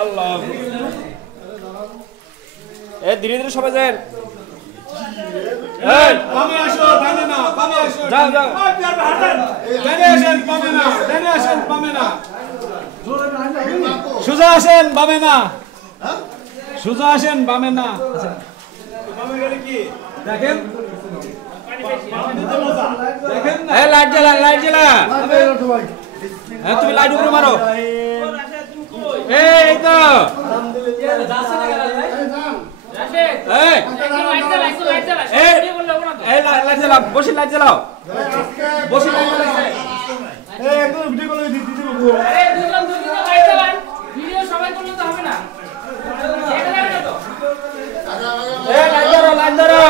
আল্লাহ এ ধীরে ধীরে সবাই যান। এই বামে আসো, ডানে না, বামে আসো, যাও যাও, ডানে আসেন, বামে না, ডানে আসেন, বামে না, সোজা আসেন, বামে না, সোজা আসেন, বামে না। বামে গেলে কি দেখেন, দেখেন না, এই লাইট জ্বালা, লাইট জ্বালা, হ্যাঁ তুমি লাইট উপরে মারো। এই তো লাইট জ্বালাও, বসে লাইট জ্বালাও, বসে লাইট লাইট ধরো।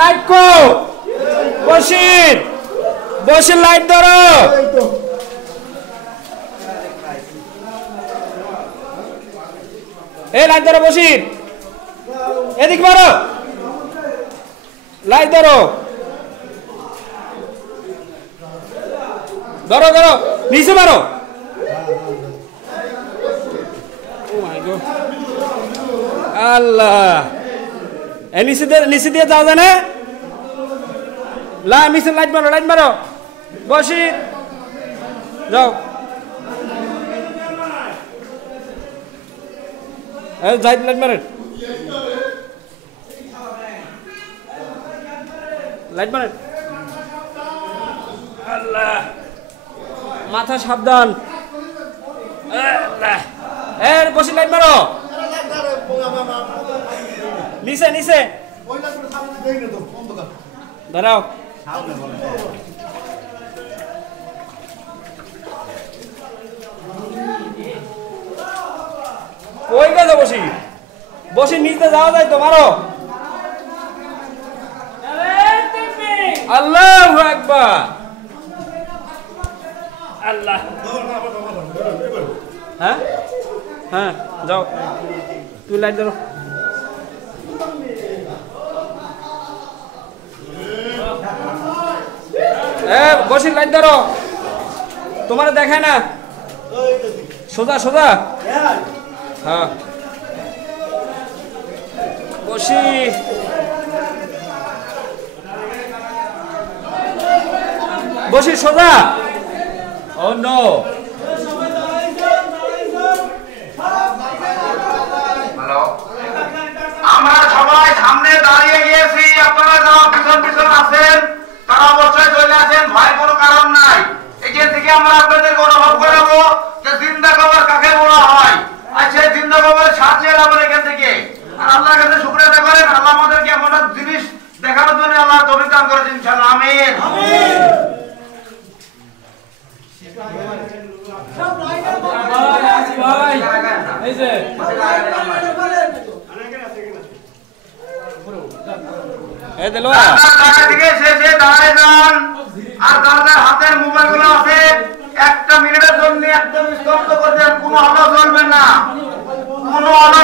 লাইট কো বসির, বসির লাইট ধরো। এই লাইট ধরো বসির, এদিক মারো, লাইট ধরো, ধরো ধরো, নিচে মারো। আল্লাহ নিচে দিয়ে যাওয়া যায় না, নিচে লাইট মারো, লাইট মারো, বসি যাও, লাইট মারেন, লাইট মারেন। আল্লাহ মাথা সাবধান, বসি লাইট মারো, নিচে নিচে দাঁড়াও। কই গেছে বসি, বসি নিচে যাওয়া যায় তো, মারো। আল্লাহু আকবার, আল্লাহ, হ্যাঁ হ্যাঁ যাও, তুই লাইট ধরো। বসির লাইট ধরো, তোমার দেখায় না, সোজা সোজা, হ্যাঁ বসি, বসি সোজা। ও নো, আমরা সবাই সামনে দাঁড়িয়ে গিয়েছি, আপনারা যারা পিছন পিছন আছেন তারা অবশ্যই চলে আসেন, ভয় কোনো কারণ নাই। এখান থেকে আমরা আপনাদেরকে অনুভব করাবো যে জিন্দা কবর কাকে বলা হয়, আর সেই জিন্দা কবরের সাহায্যে এলাম এখান থেকে। আর আল্লাহর কাছে শুকরিয়া আদায় করেন, আল্লাহ আমাদেরকে এমন একটা জিনিস দেখানোর জন্য আল্লাহ তৌফিক দান করেছেন, ইনশাআল্লাহ, আমিন। হাতের মোবাইল গুলো আছে, একটা মিনিটের জন্য একদম স্তব্ধ করে দেন, কোনো আলো জ্বলবে না, কোনো আলো